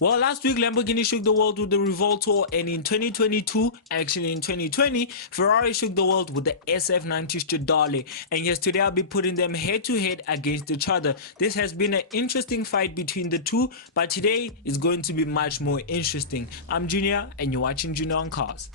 Well, last week Lamborghini shook the world with the Revuelto, and in 2022, actually in 2020, Ferrari shook the world with the SF90 Stradale. And yes, today I'll be putting them head to head against each other. This has been an interesting fight between the two, but today is going to be much more interesting. I'm Junior, and you're watching Junior on Cars.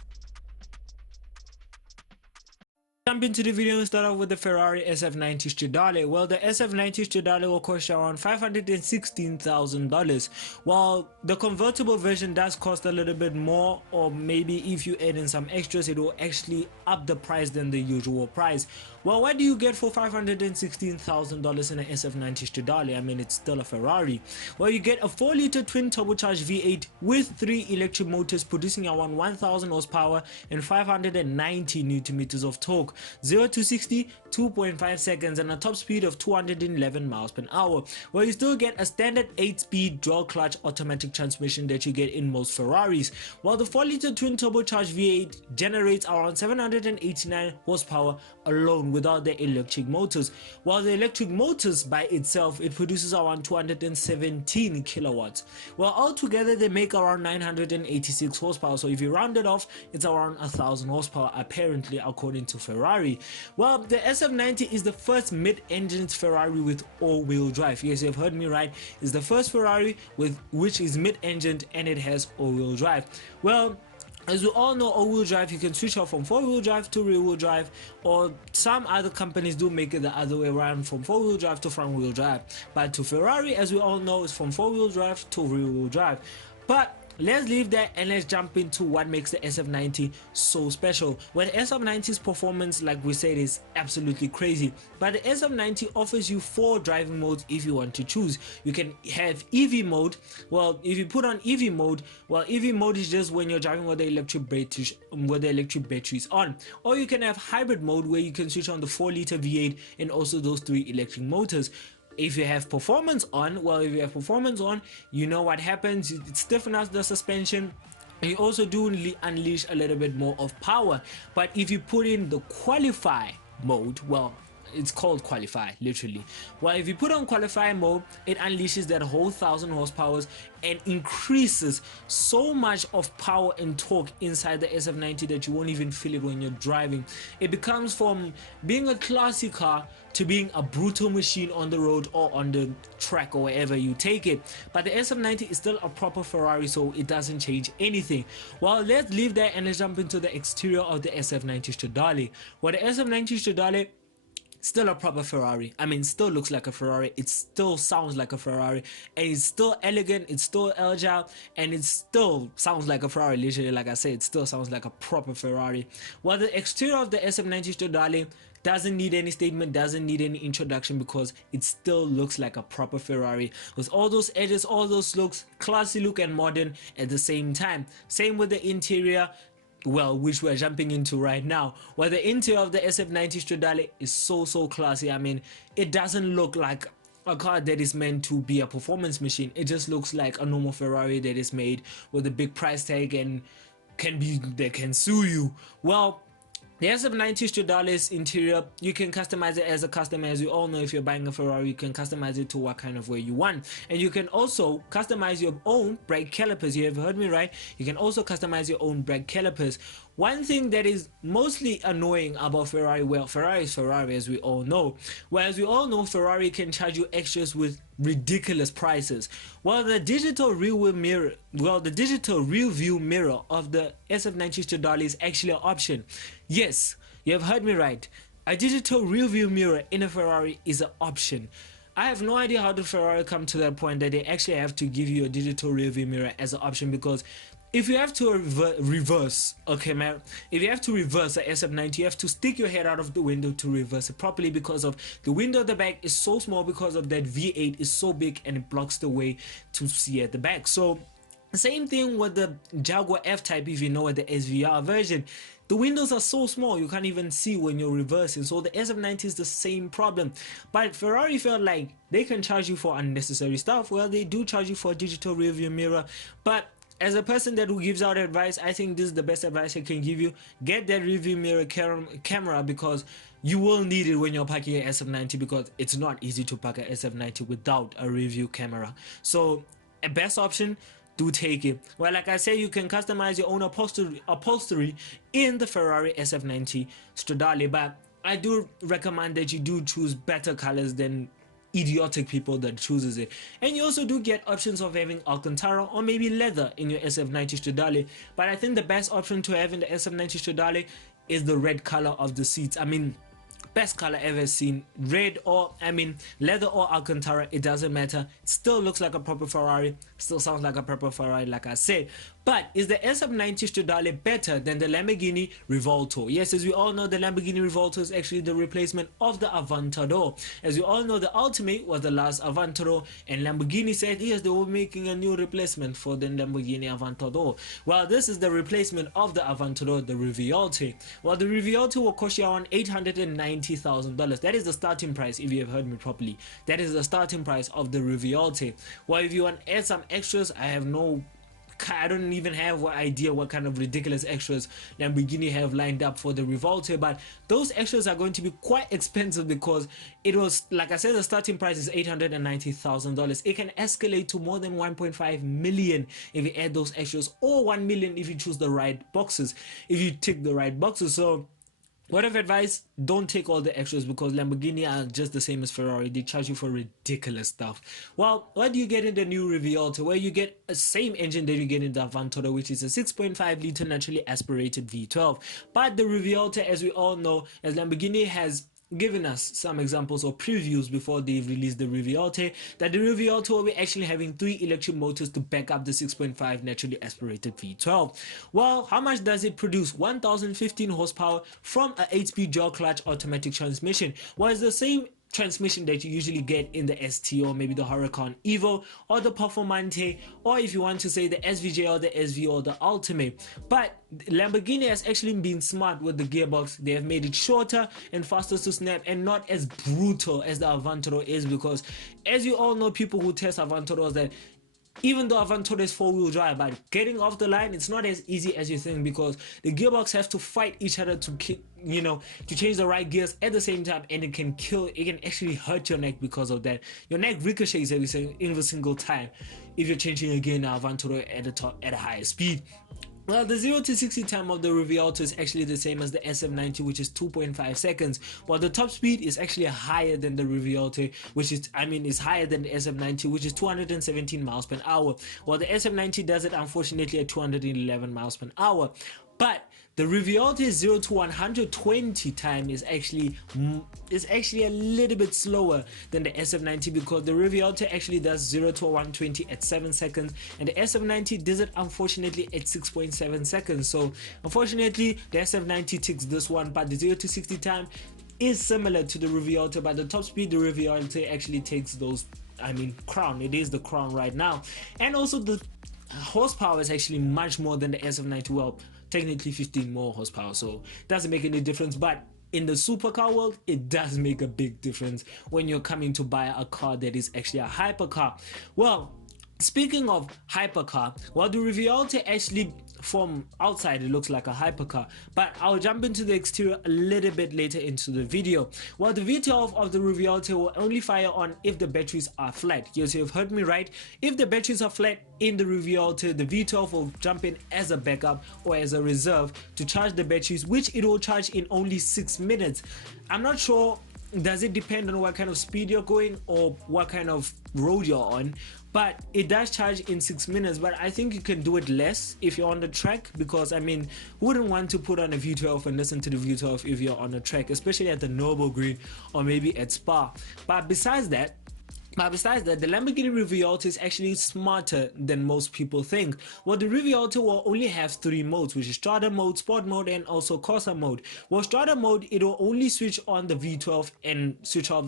Jump into the video and start off with the Ferrari SF90 Stradale. Well, the SF90 Stradale will cost around $516,000, while the convertible version does cost a little bit more, or maybe if you add in some extras it will actually up the price than the usual price. Well, what do you get for $516,000 in an SF90 Stradale? I mean, it's still a Ferrari. Well, you get a 4-liter twin turbocharged V8 with 3 electric motors producing around 1000 horsepower and 590 newton meters of torque. 0 to 60, 2.5 seconds, and a top speed of 211 miles per hour. Well, you still get a standard 8-speed dual clutch automatic transmission that you get in most Ferraris, while the 4-liter twin turbocharged V8 generates around 789 horsepower alone without the electric motors, while the electric motors by itself, it produces around 217 kilowatts. Well, altogether they make around 986 horsepower, so if you round it off, it's around 1000 horsepower apparently, according to Ferrari. Well, the SF90 is the first mid-engine Ferrari with all-wheel drive. Yes, you've heard me right. It's the first Ferrari with which is mid-engine and it has all-wheel drive. Well, as we all know, all-wheel drive, you can switch off from 4-wheel drive to rear-wheel drive, or some other companies do make it the other way around, from 4-wheel drive to front-wheel drive. But to Ferrari, as we all know, it's from 4-wheel drive to rear-wheel drive. But let's leave that and let's jump into what makes the SF90 so special. Well, the SF90's performance, like we said, is absolutely crazy, but the SF90 offers you 4 driving modes if you want to choose. You can have EV mode. Well, if you put on EV mode, well, EV mode is just when you're driving with the electric batteries on, or you can have hybrid mode where you can switch on the 4-liter V8 and also those 3 electric motors. If you have performance on, well, if you have performance on, you know what happens. It stiffens the suspension. You also do unleash a little bit more of power. But if you put in the qualify mode, well, it's called qualify literally. Well, if you put on qualify mode, it unleashes that whole 1000 horsepower and increases so much of power and torque inside the SF90 that you won't even feel it when you're driving. It becomes from being a classy car to being a brutal machine on the road or on the track or wherever you take it. But the SF90 is still a proper Ferrari, so it doesn't change anything. Well, let's leave that and let's jump into the exterior of the SF90 Stradale. Well, the SF90 Stradale, still a proper Ferrari. I mean, still looks like a Ferrari, it still sounds like a Ferrari, and it's still elegant, it's still agile, and it still sounds like a Ferrari. Literally, like I said, it still sounds like a proper Ferrari. While the exterior of the SF90 Stradale doesn't need any statement, doesn't need any introduction, because it still looks like a proper Ferrari with all those edges, all those looks, classy look and modern at the same time. Same with the interior, well, which we're jumping into right now. Well, the interior of the SF90 Stradale is so classy. I mean, it doesn't look like a car that is meant to be a performance machine. It just looks like a normal Ferrari that is made with a big price tag and can sue you. Well, the SF90 Stradale's interior, you can customize it as a customer. As you all know, if you're buying a Ferrari, you can customize it to what kind of way you want. And you can also customize your own brake calipers. You have heard me right. You can also customize your own brake calipers. One thing that is mostly annoying about Ferrari, well, Ferrari is Ferrari, as we all know. Well, as we all know, Ferrari can charge you extras with ridiculous prices. Well, the digital rear view mirror of the SF90 Stradale is actually an option. Yes, you have heard me right. A digital rear view mirror in a Ferrari is an option. I have no idea how the Ferrari come to that point that they actually have to give you a digital rear view mirror as an option, because if you have to reverse, okay man, if you have to reverse the SF90, you have to stick your head out of the window to reverse it properly, because of the window at the back is so small, because of that V8 is so big and it blocks the way to see at the back. So same thing with the Jaguar F-Type, if you know it, the SVR version. The windows are so small you can't even see when you're reversing, so the SF90 is the same problem. But Ferrari felt like they can charge you for unnecessary stuff. Well, they do charge you for a digital rear view mirror, but as a person who gives out advice, I think this is the best advice I can give you. Get that rear view mirror camera, because you will need it when you're parking an SF90, because it's not easy to park an SF90 without a rear view camera. So a best option, do take it. Well, like I say, you can customize your own upholstery in the Ferrari SF90 Stradale, but I do recommend that you do choose better colors than idiotic people that chooses it. And you also do get options of having Alcantara or maybe leather in your SF90 Stradale, but I think the best option to have in the SF90 Stradale is the red color of the seats. I mean, best color ever seen. Red, or I mean leather or Alcantara, it doesn't matter. It still looks like a proper Ferrari, still sounds like a proper Ferrari, like I said. But is the SF90 Stradale better than the Lamborghini Revuelto? Yes, as we all know, the Lamborghini Revuelto is actually the replacement of the Avantador. As we all know, the Ultimate was the last Avantador, and Lamborghini said yes, they were making a new replacement for the Lamborghini Avantador. Well, this is the replacement of the Avantador, the Revuelto. Well, the Revuelto will cost you around $890,000. That is the starting price, if you have heard me properly. That is the starting price of the Revuelto. Well, if you want to add some extras, I don't even have an idea what kind of ridiculous extras Lamborghini have lined up for the Revuelto, but those extras are going to be quite expensive because it was, like I said, the starting price is $890,000. It can escalate to more than 1.5 million if you add those extras, or 1 million if you choose the right boxes, if you tick the right boxes. So word of advice, don't take all the extras because Lamborghini are just the same as Ferrari. They charge you for ridiculous stuff. Well, what do you get in the new Revuelto? Well, you get the same engine that you get in the Avantador, which is a 6.5 liter naturally aspirated V12. But the Revuelto, as we all know, as Lamborghini has given us some examples or previews before they released the Revuelto, that the Revuelto will be actually having 3 electric motors to back up the 6.5 naturally aspirated V12. Well, how much does it produce? 1015 horsepower from a 8-speed dual clutch automatic transmission. Well, it's the same transmission that you usually get in the ST or maybe the Huracan Evo or the Performante, or if you want to say the SVJ or the SV or the Ultimate. But Lamborghini has actually been smart with the gearbox. They have made it shorter and faster to snap and not as brutal as the Avantador is, because as you all know, people who test Avantadors, that even though Avantador is 4-wheel drive, but getting off the line, it's not as easy as you think, because the gearbox have to fight each other to to change the right gears at the same time, and it can actually hurt your neck because of that. Your neck ricochets every single time if you're changing again Avantador at a higher speed. Well, the 0 to 60 time of the Revuelto is actually the same as the SF90, which is 2.5 seconds, while the top speed is actually higher than the Revuelto, which is higher than the SF90, which is 217 miles per hour, while the SF90 does it unfortunately at 211 miles per hour. But the Revuelto's 0 to 120 time is actually a little bit slower than the SF90, because the Revuelto actually does 0 to 120 at 7 seconds, and the SF90 does it unfortunately at 6.7 seconds. So unfortunately the SF90 ticks this one, but the 0 to 60 time is similar to the Revuelto, but the top speed, the Revuelto actually takes those, crown. It is the crown right now. And also the horsepower is actually much more than the SF90. Well, technically 15 more horsepower, so it doesn't make any difference, but in the supercar world, it does make a big difference when you're coming to buy a car that is actually a hypercar. Well, speaking of hypercar, well, the Revuelto actually, from outside, it looks like a hypercar, but I'll jump into the exterior a little bit later into the video. Well, the V12 of the Revuelto will only fire on if the batteries are flat. Yes, you've heard me right. If the batteries are flat in the Revuelto, the V12 will jump in as a backup or as a reserve to charge the batteries, which it will charge in only 6 minutes. I'm not sure, does it depend on what kind of speed you're going or what kind of road you're on, but it does charge in 6 minutes. But I think you can do it less if you're on the track, because who wouldn't want to put on a V12 and listen to the V12 if you're on the track, especially at the Nürburgring or maybe at Spa. But besides that, the Lamborghini Revuelto is actually smarter than most people think. Well, the Revuelto will only have 3 modes, which is Strada mode, Sport mode, and also Corsa mode. Well, Strada mode, it will only switch on the V12 and switch off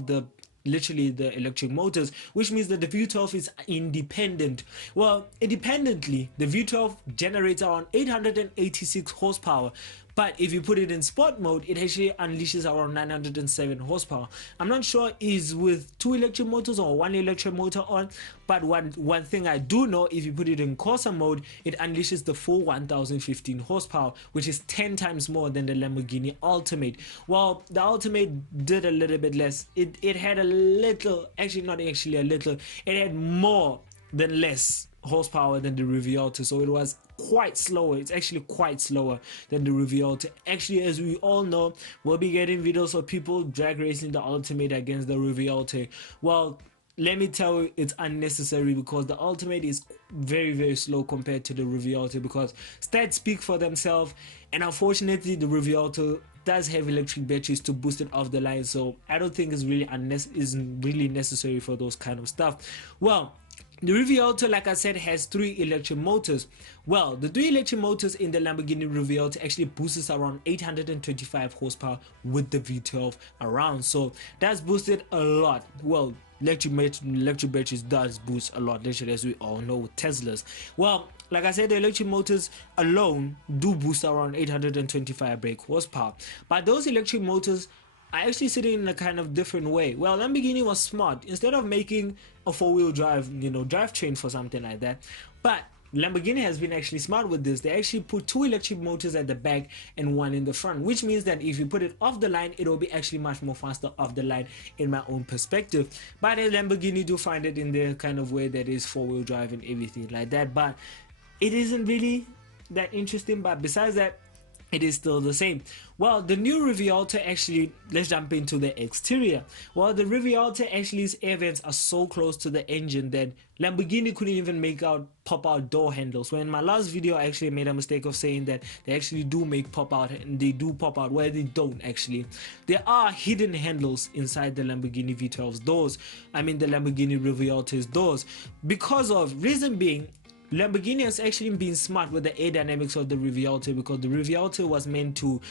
literally the electric motors, which means that the V12 is independent. Well, independently, the V12 generates around 886 horsepower, but if you put it in sport mode, it actually unleashes around 907 horsepower. I'm not sure is with 2 electric motors or 1 electric motor on, but one thing I do know, if you put it in Corsa mode, it unleashes the full 1015 horsepower, which is 10 times more than the Lamborghini Ultimate. Well, the Ultimate did a little bit less. It had a little, actually not actually a little, it had more than less horsepower than the Revuelto, so it was quite slower. It's actually quite slower than the Revuelto. Actually, as we all know, we'll be getting videos of people drag racing the Ultimate against the Revuelto. Well, let me tell you, it's unnecessary because the Ultimate is very slow compared to the Revuelto, because stats speak for themselves, and unfortunately the Revuelto does have electric batteries to boost it off the line, so I don't think it's really necessary for those kind of stuff. Well, the Revuelto, like I said, has 3 electric motors. Well, the 3 electric motors in the Lamborghini Revuelto actually boosts around 825 horsepower with the V12 around, so that's boosted a lot. Well, electric batteries does boost a lot, literally, as we all know with Teslas. Well, like I said, the electric motors alone do boost around 825 brake horsepower, but those electric motors are actually sitting in a kind of different way. Well, Lamborghini was smart. Instead of making a 4-wheel drive, drivetrain for something like that, but Lamborghini has been actually smart with this. They actually put 2 electric motors at the back and 1 in the front, which means that if you put it off the line, it will be actually much more faster off the line, in my own perspective. But Lamborghini do find it in their kind of way that is 4-wheel drive and everything like that, but it isn't really that interesting. But besides that, it is still the same. Well, the new Revuelto, actually, let's jump into the exterior. Well, the Revuelto actually's air vents are so close to the engine that Lamborghini couldn't even make out pop-out door handles. So in my last video, I actually made a mistake of saying that they actually do make pop-out, and they do pop out, where they don't actually. There are hidden handles inside the Lamborghini V12's doors. I mean the Lamborghini Revuelto's doors. Because of, reason being, Lamborghini has actually been smart with the aerodynamics of the Revuelto, because the Revuelto was meant to,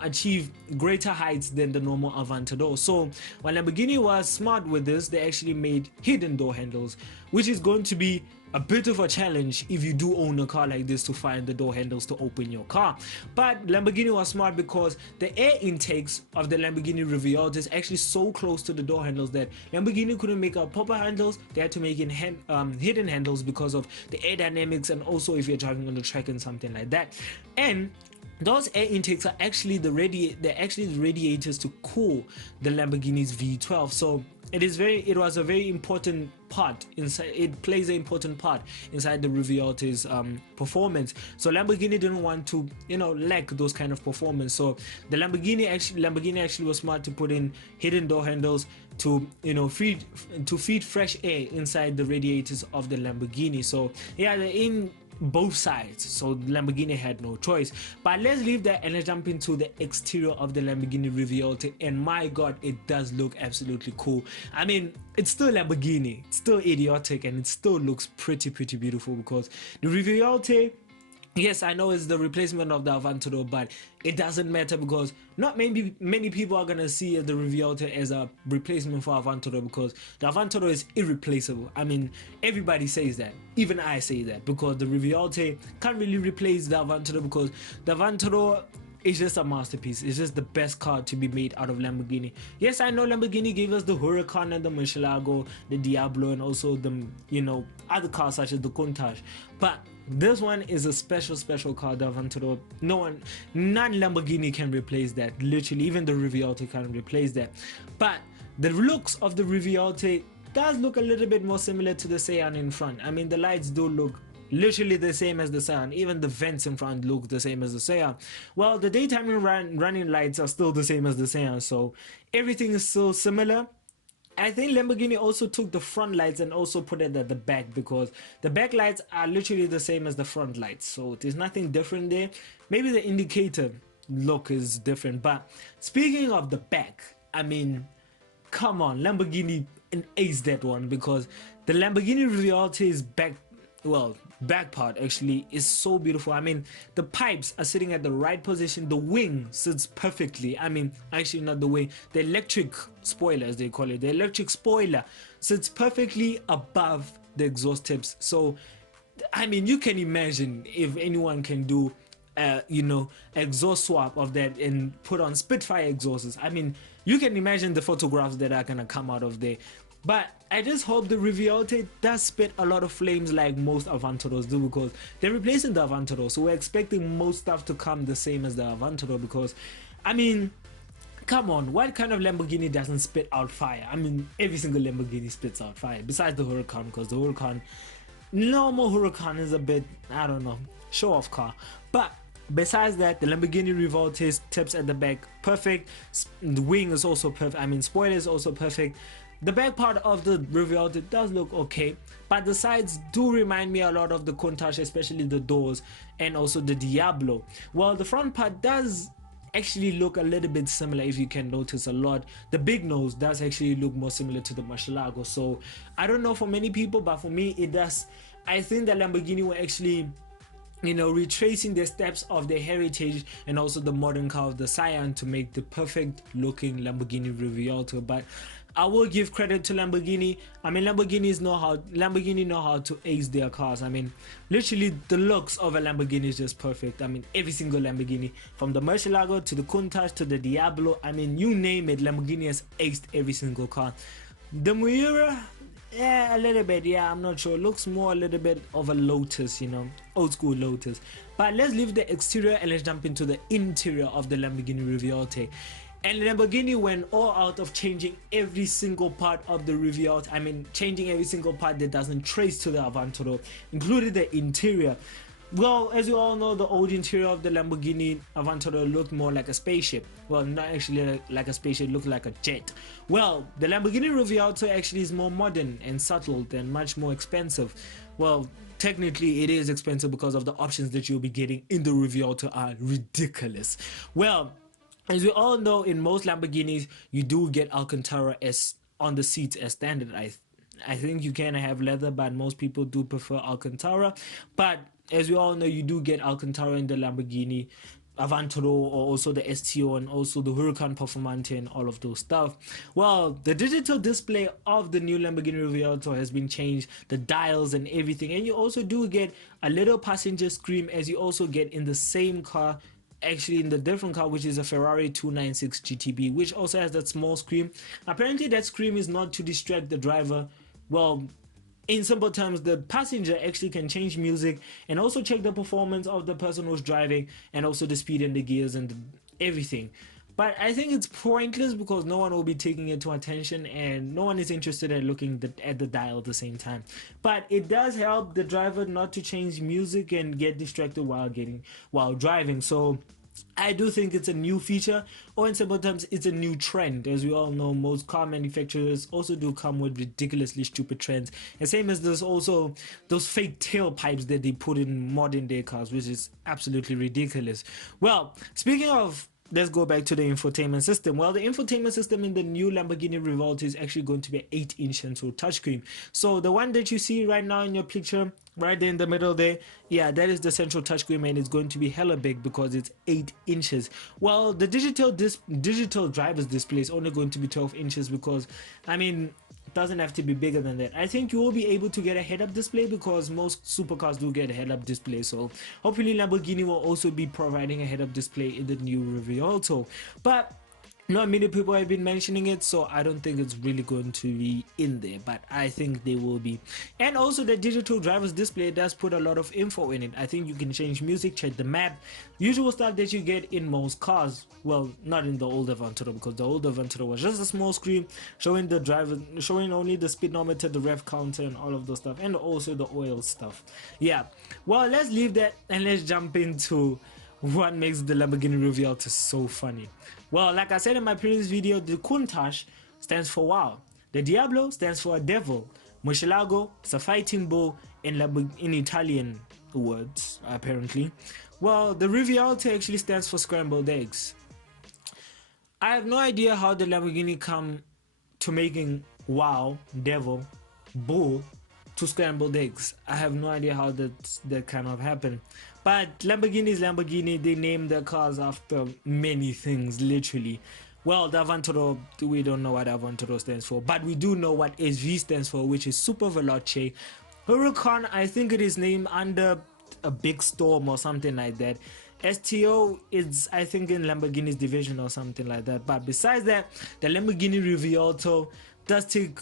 achieve greater heights than the normal Avantador. So when Lamborghini was smart with this, they actually made hidden door handles, which is going to be a bit of a challenge if you do own a car like this, to find the door handles to open your car. But Lamborghini was smart because the air intakes of the Lamborghini Revuelto is actually so close to the door handles that Lamborghini couldn't make out pop-out handles. They had to make it hidden handles because of the air dynamics, and also if you're driving on the track and something like that. And those air intakes are actually the radiators to cool the Lamborghini's V12. So it was a very important part inside. It plays an important part inside the Revuelto's performance. So Lamborghini didn't want to lack those kind of performance. So the Lamborghini actually was smart to put in hidden door handles to feed fresh air inside the radiators of the Lamborghini. So yeah, they're in both sides, so Lamborghini had no choice. But let's leave that and let's jump into the exterior of the Lamborghini Revuelto, and my god, it does look absolutely cool. I mean, it's still Lamborghini, it's still idiotic, and it still looks pretty beautiful, because the Revuelto, yes, I know it's the replacement of the Avantador, but it doesn't matter, because not many people are gonna see the Revuelto as a replacement for Avantador, because the Avantador is irreplaceable. I mean, everybody says that, even I say that, because the Revuelto can't really replace the Avantador, because the Avantador is just a masterpiece. It's just the best car to be made out of Lamborghini. Yes, I know Lamborghini gave us the Huracan and the Murcielago, the Diablo, and also the other cars such as the Countach, but this one is a special car, the Avantador. None Lamborghini can replace that. Literally, even the Revuelto can't replace that. But the looks of the Revuelto does look a little bit more similar to the Scion in front. I mean, the lights do look literally the same as the Scion. Even the vents in front look the same as the Scion. Well, the daytime running lights are still the same as the Scion, so everything is still similar. I think Lamborghini also took the front lights and also put it at the back, because the back lights are literally the same as the front lights, so there's nothing different there. Maybe the indicator look is different. But speaking of the back, I mean, come on, Lamborghini aced that one, because the Lamborghini Revuelto's back part actually is so beautiful. I mean, the pipes are sitting at the right position, the wing sits perfectly. I mean, actually not the wing, the electric spoiler, as they call it, the electric spoiler sits perfectly above the exhaust tips. So I mean, you can imagine if anyone can do exhaust swap of that and put on Spitfire exhausts. I mean, you can imagine the photographs that are gonna come out of there. But I just hope the Revuelto does spit a lot of flames like most Avantadors do, because they're replacing the Avantador, so we're expecting most stuff to come the same as the Avantador. Because I mean, come on, what kind of Lamborghini doesn't spit out fire? I mean, every single Lamborghini spits out fire, besides the Huracan, because the Huracan, normal Huracan is a bit, I don't know, show off car. But besides that, the Lamborghini Revuelto tips at the back perfect. The wing is also perfect. I mean, spoiler is also perfect. The back part of the Revuelto does look okay, but the sides do remind me a lot of the Countach, especially the doors and also the Diablo. Well, the front part does actually look a little bit similar, if you can notice a lot. The big nose does actually look more similar to the Murcielago. So I don't know for many people, but for me it does. I think the Lamborghini were actually, you know, retracing the steps of their heritage and also the modern car of the Scion to make the perfect looking Lamborghini Revuelto. But I will give credit to Lamborghini. I mean, Lamborghini know how to ace their cars. I mean, literally the looks of a Lamborghini is just perfect. I mean, every single Lamborghini, from the Murcielago to the Countach to the Diablo, I mean, you name it, Lamborghini has aced every single car. The Miura, yeah, a little bit, yeah, I'm not sure. Looks more a little bit of a Lotus, you know, old school Lotus. But let's leave the exterior and let's jump into the interior of the Lamborghini Revuelto. And Lamborghini went all out of changing every single part of the Revuelto. I mean, changing every single part that doesn't trace to the Avantador, including the interior. Well, as you all know, the old interior of the Lamborghini Aventador looked more like a spaceship. Well, not actually like a spaceship, it looked like a jet. Well, the Lamborghini Revuelto actually is more modern and subtle and much more expensive. Well, technically it is expensive because of the options that you'll be getting in the Revuelto are ridiculous. Well, as we all know, in most Lamborghinis, you do get Alcantara as on the seats as standard. I think you can have leather, but most people do prefer Alcantara. But as we all know, you do get Alcantara in the Lamborghini Aventador, or also the STO, and also the Huracan Performante and all of those stuff. Well, the digital display of the new Lamborghini Revuelto has been changed, the dials and everything, and you also do get a little passenger screen, as you also get in the same car, actually in the different car, which is a Ferrari 296 GTB, which also has that small screen. Apparently that screen is not to distract the driver. Well, in simple terms, the passenger actually can change music and also check the performance of the person who's driving, and also the speed and the gears and everything. But I think it's pointless because no one will be taking it to attention and no one is interested in looking at the dial at the same time. But it does help the driver not to change music and get distracted while driving. So I do think it's a new feature, or in simple terms, it's a new trend. As we all know, most car manufacturers also do come with ridiculously stupid trends. And same as there's also those fake tailpipes that they put in modern day cars, which is absolutely ridiculous. Well, speaking of, let's go back to the infotainment system. Well, the infotainment system in the new Lamborghini Revuelto is actually going to be 8-inch central touchscreen. So the one that you see right now in your picture, right there in the middle there, yeah, that is the central touchscreen, and it's going to be hella big because it's 8 inches. Well, the digital driver's display is only going to be 12 inches because, I mean, it doesn't have to be bigger than that. I think you will be able to get a head-up display because most supercars do get a head-up display. So hopefully Lamborghini will also be providing a head-up display in the new Revuelto. But not many people have been mentioning it, so I don't think it's really going to be in there, but I think they will be. And also the digital driver's display does put a lot of info in it. I think you can change music, check the map, usual stuff that you get in most cars. Well, not in the old Aventador, because the old Aventador was just a small screen showing the driver, showing only the speedometer, the rev counter and all of those stuff, and also the oil stuff. Yeah, well, let's leave that and let's jump into what makes the Lamborghini Revuelto so funny. Well, like I said in my previous video, the Countach stands for wow. The Diablo stands for a devil. Murcielago is a fighting bull in Italian words, apparently. Well, the Revuelto actually stands for scrambled eggs. I have no idea how the Lamborghini come to making wow, devil, bull to scrambled eggs. I have no idea how that kind of happened. But Lamborghini is Lamborghini. They name their cars after many things, literally. Well, the Aventador, we don't know what Aventador stands for, but we do know what SV stands for, which is Super Veloce. Huracan, I think it is named under a big storm or something like that. STO is, I think, in Lamborghini's division or something like that. But besides that, the Lamborghini Revuelto does tick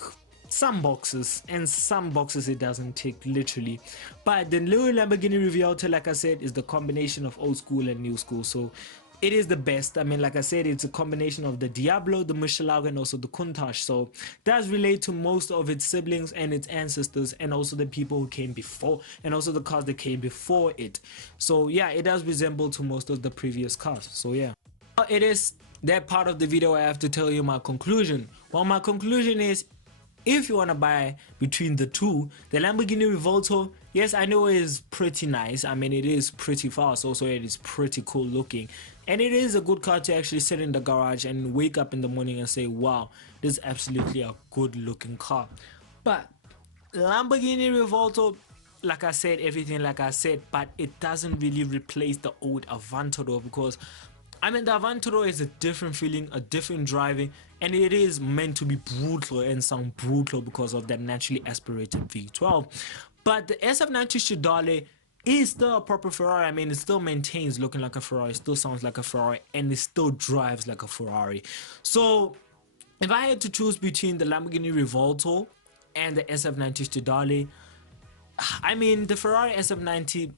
some boxes, and some boxes it doesn't tick, literally. But the new Lamborghini Revuelto, like I said, is the combination of old school and new school. So it is the best. I mean, like I said, it's a combination of the Diablo, the Murcielago, and also the Countach. So it does relate to most of its siblings and its ancestors, and also the people who came before, and also the cars that came before it. So yeah, it does resemble to most of the previous cars. So yeah, it is that part of the video I have to tell you my conclusion. Well, my conclusion is, if you want to buy between the two, the Lamborghini Revuelto, yes, I know it is pretty nice. I mean, it is pretty fast. Also, it is pretty cool looking. And it is a good car to actually sit in the garage and wake up in the morning and say, wow, this is absolutely a good looking car. But Lamborghini Revuelto, like I said, everything like I said, but it doesn't really replace the old Avantador, because I mean, the Avantador is a different feeling, a different driving, and it is meant to be brutal and sound brutal because of that naturally aspirated V12. But the SF90 Stradale is still a proper Ferrari. I mean, it still maintains looking like a Ferrari, still sounds like a Ferrari, and it still drives like a Ferrari. So if I had to choose between the Lamborghini Revuelto and the SF90 Stradale, I mean, the Ferrari SF90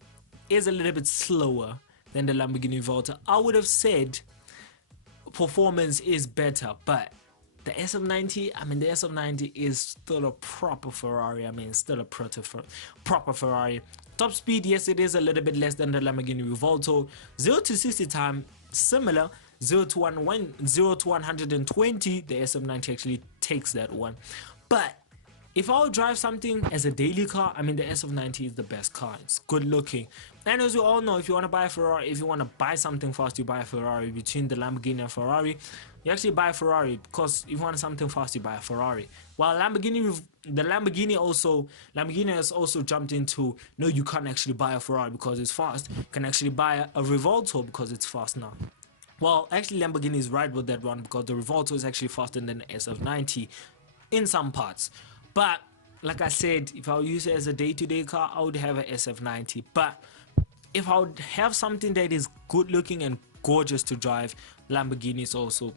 is a little bit slower than the Lamborghini Revuelto. I would have said performance is better, but the SF90, I mean, the SF90 is still a proper Ferrari. I mean, still a proper Ferrari. Top speed, yes, it is a little bit less than the Lamborghini Revuelto. 0 to 60 time, similar. 0 to 120, the SF90 actually takes that one. But if I would drive something as a daily car, I mean, the SF90 is the best car. It's good looking. And as we all know, if you want to buy a Ferrari, if you want to buy something fast, you buy a Ferrari. Between the Lamborghini and Ferrari, you actually buy a Ferrari, because if you want something fast, you buy a Ferrari. While Lamborghini has also jumped into, no, you can't actually buy a Ferrari because it's fast. You can actually buy a Revuelto because it's fast now. Well, actually, Lamborghini is right with that one, because the Revuelto is actually faster than the SF90 in some parts. But like I said, if I would use it as a day-to-day car, I would have an SF90. But if I would have something that is good looking and gorgeous to drive, Lamborghini is also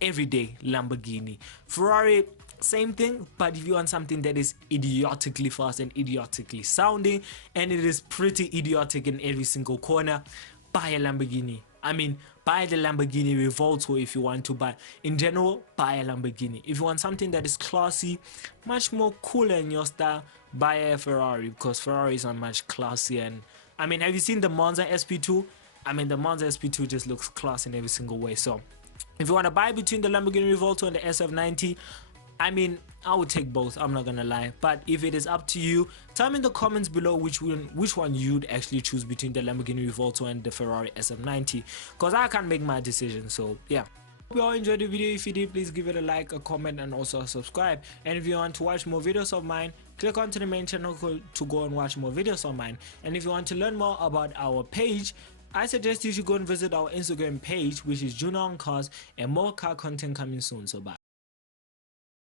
everyday Lamborghini. Ferrari, same thing, but if you want something that is idiotically fast and idiotically sounding, and it is pretty idiotic in every single corner, buy a Lamborghini. I mean, buy the Lamborghini Revuelto if you want to, but in general, buy a Lamborghini. If you want something that is classy, much more cooler in your style, buy a Ferrari, because Ferraris are much classier. And I mean, have you seen the Monza SP2? I mean, the Monza SP2 just looks class in every single way. So if you want to buy between the Lamborghini Revuelto and the SF90, I mean, I would take both, I'm not gonna lie. But if it is up to you, tell me in the comments below which one you'd actually choose between the Lamborghini Revuelto and the Ferrari SF90, because I can't make my decision. So yeah, hope you all enjoyed the video. If you did, please give it a like, a comment, and also a subscribe. And if you want to watch more videos of mine, click onto the main channel to go and watch more videos of mine. And if you want to learn more about our page, I suggest you should go and visit our Instagram page, which is Juno on Cars, and more car content coming soon. So bye.